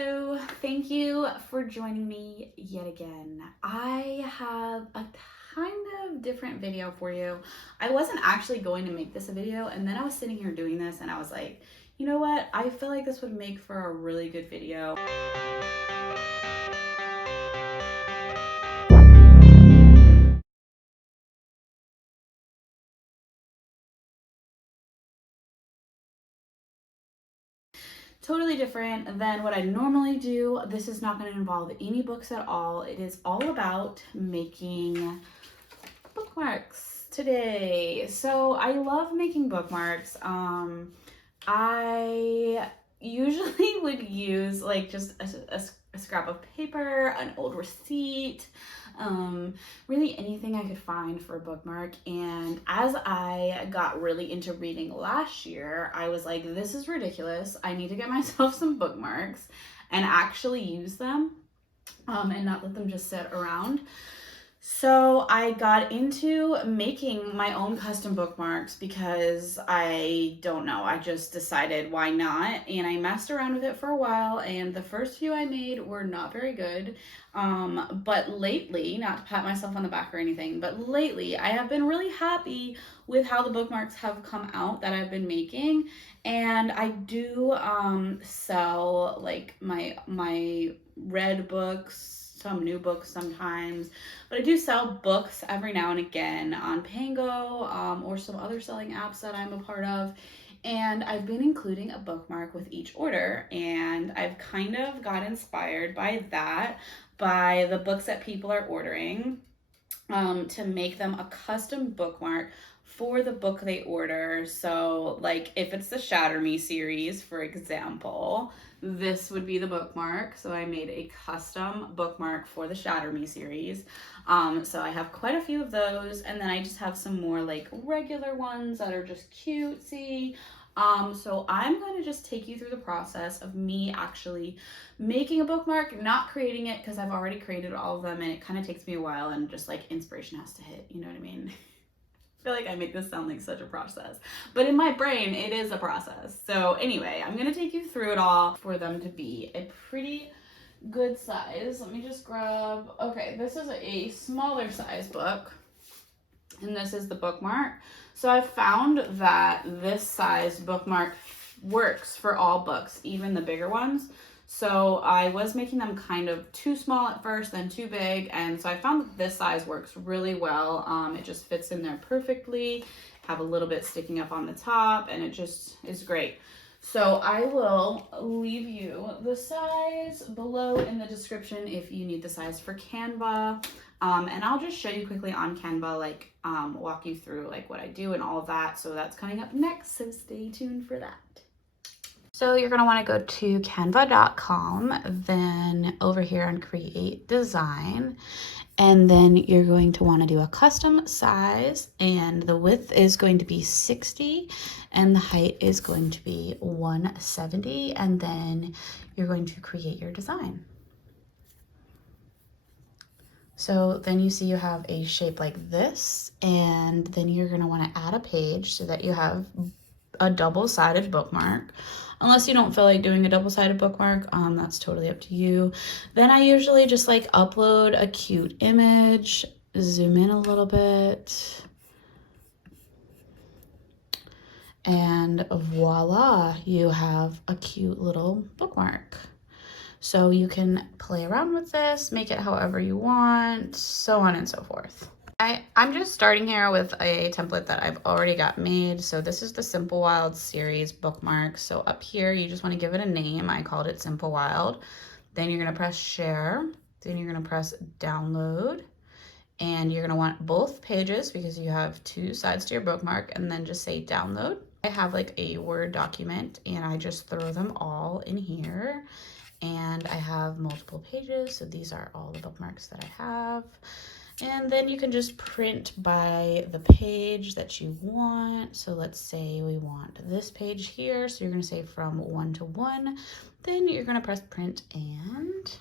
Hello, thank you for joining me yet again. I have a kind of different video for you. I wasn't actually going to make this a video, and then I was sitting here doing this and I was like, you know what? I feel like this would make for a really good video. Totally different than what I normally do. This is not going to involve any books at all. It is all about making bookmarks today. So I love making bookmarks. I usually would use like just a scrap of paper, an old receipt, really anything I could find for a bookmark. And as I got really into reading last year, I was like, this is ridiculous. I need to get myself some bookmarks and actually use them, and not let them just sit around. So I got into making my own custom bookmarks because I don't know, I just decided why not, and I messed around with it for a while, and the first few I made were not very good, but lately, not to pat myself on the back or anything, but lately I have been really happy with how the bookmarks have come out that I've been making. And I do sell like my read books, some new books sometimes, but I do sell books every now and again on Pango, or some other selling apps that I'm a part of. And I've been including a bookmark with each order, and I've kind of got inspired by that, by the books that people are ordering, to make them a custom bookmark for the book they order. So like if it's the Shatter Me series, for example, this would be the bookmark. So I made a custom bookmark for the Shatter Me series. So I have quite a few of those, and then I just have some more like regular ones that are just cutesy. So I'm going to just take you through the process of me actually making a bookmark, not creating it because I've already created all of them and it kind of takes me a while, and just like inspiration has to hit, you know what I mean? I feel like I make this sound like such a process, but in my brain it is a process. So anyway, I'm going to take you through it all for them to be a pretty good size. Let me just grab, okay, this is a smaller size book, and this is the bookmark. So I've found that this size bookmark works for all books, even the bigger ones. So I was making them kind of too small at first, then too big, and so I found that this size works really well. It just fits in there perfectly, have a little bit sticking up on the top, and it just is great. So I will leave you the size below in the description if you need the size for Canva. And I'll just show you quickly on Canva, like walk you through like what I do and all of that. So that's coming up next, so stay tuned for that. So you're going to want to go to canva.com, then over here on create design, and then you're going to want to do a custom size, and the width is going to be 60 and the height is going to be 170, and then you're going to create your design. So then you see you have a shape like this, and then you're going to want to add a page so that you have a double-sided bookmark. Unless you don't feel like doing a double-sided bookmark, that's totally up to you. Then I usually just like upload a cute image, zoom in a little bit, and voila, you have a cute little bookmark. So you can play around with this, make it however you want, so on and so forth. I'm just starting here with a template that I've already got made. So this is the Simple Wild series bookmark. So up here, you just want to give it a name. I called it Simple Wild. Then you're going to press share. Then you're going to press download. And you're going to want both pages because you have two sides to your bookmark, and then just say download. I have like a Word document, and I just throw them all in here. And I have multiple pages. So these are all the bookmarks that I have. And then you can just print by the page that you want. So let's say we want this page here. So you're going to say from 1 to 1. Then you're going to press print, and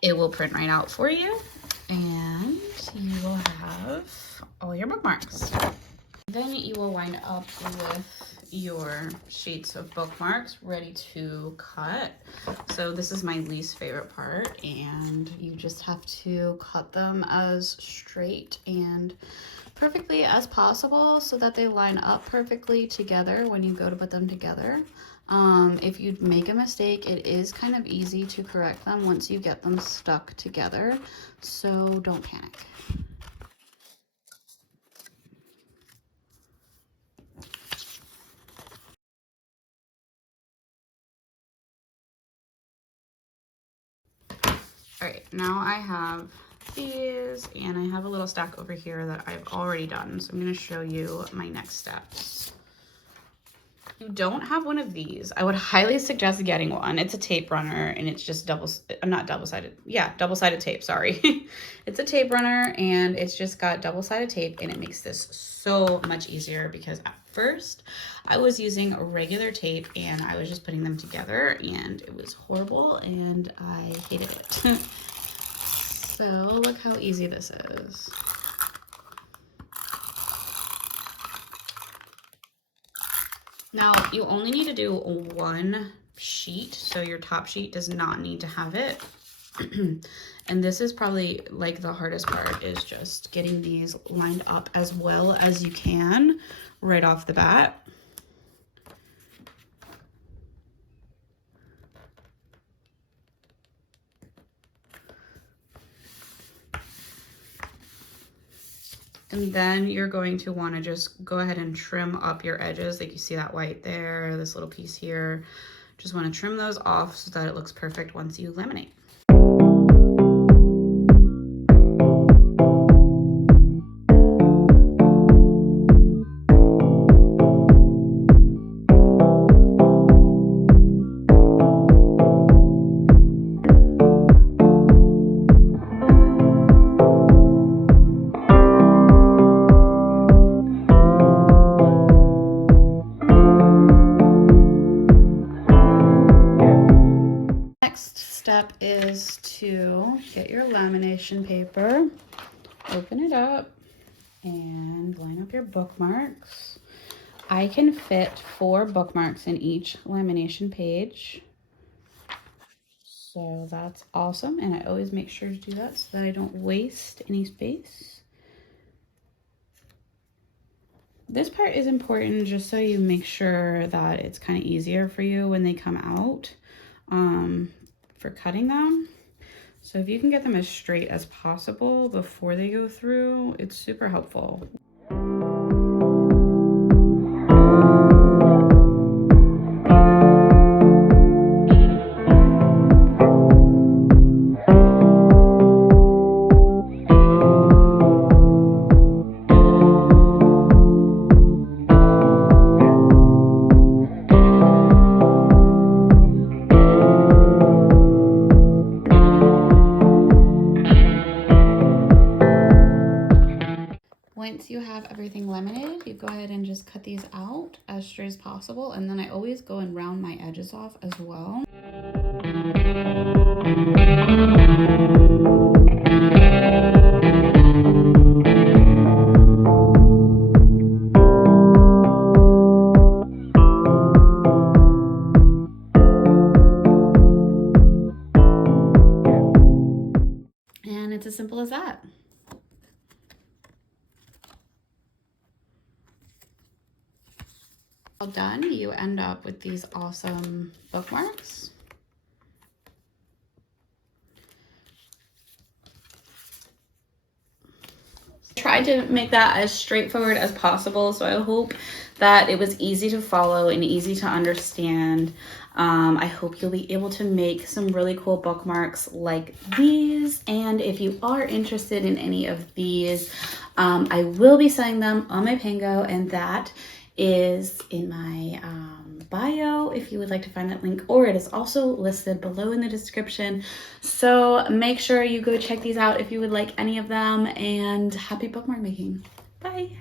it will print right out for you. And you will have all your bookmarks. Then you will wind up with your sheets of bookmarks ready to cut. So this is my least favorite part, and you just have to cut them as straight and perfectly as possible so that they line up perfectly together when you go to put them together. If you make a mistake, it is kind of easy to correct them once you get them stuck together, so don't panic. All right, now I have these, and I have a little stack over here that I've already done, so I'm going to show you my next steps. If you don't have one of these, I would highly suggest getting one. It's a tape runner, and it's just double-sided tape, sorry. It's a tape runner, and it's just got double-sided tape, and it makes this so much easier because at first I was using regular tape, and I was just putting them together, and it was horrible, and I hated it. So look how easy this is. Now, you only need to do one sheet, so your top sheet does not need to have it. And this is probably like the hardest part, is just getting these lined up as well as you can right off the bat. And then you're going to want to just go ahead and trim up your edges. Like you see that white there, this little piece here. Just want to trim those off so that it looks perfect once you laminate. Step is to get your lamination paper, open it up, and line up your bookmarks. I can fit 4 bookmarks in each lamination page, so that's awesome, and I always make sure to do that so that I don't waste any space. This part is important just so you make sure that it's kind of easier for you when they come out. For cutting them. So if you can get them as straight as possible before they go through, it's super helpful. Once you have everything laminated, you go ahead and just cut these out as straight as possible, and then I always go and round my edges off as well. And it's as simple as that. All done, you end up with these awesome bookmarks. Tried to make that as straightforward as possible, so I hope that it was easy to follow and easy to understand. I hope you'll be able to make some really cool bookmarks like these, and if you are interested in any of these, I will be selling them on my Pango, and that is in my bio if you would like to find that link, or it is also listed below in the description. So make sure you go check these out if you would like any of them, and happy bookmark making. Bye.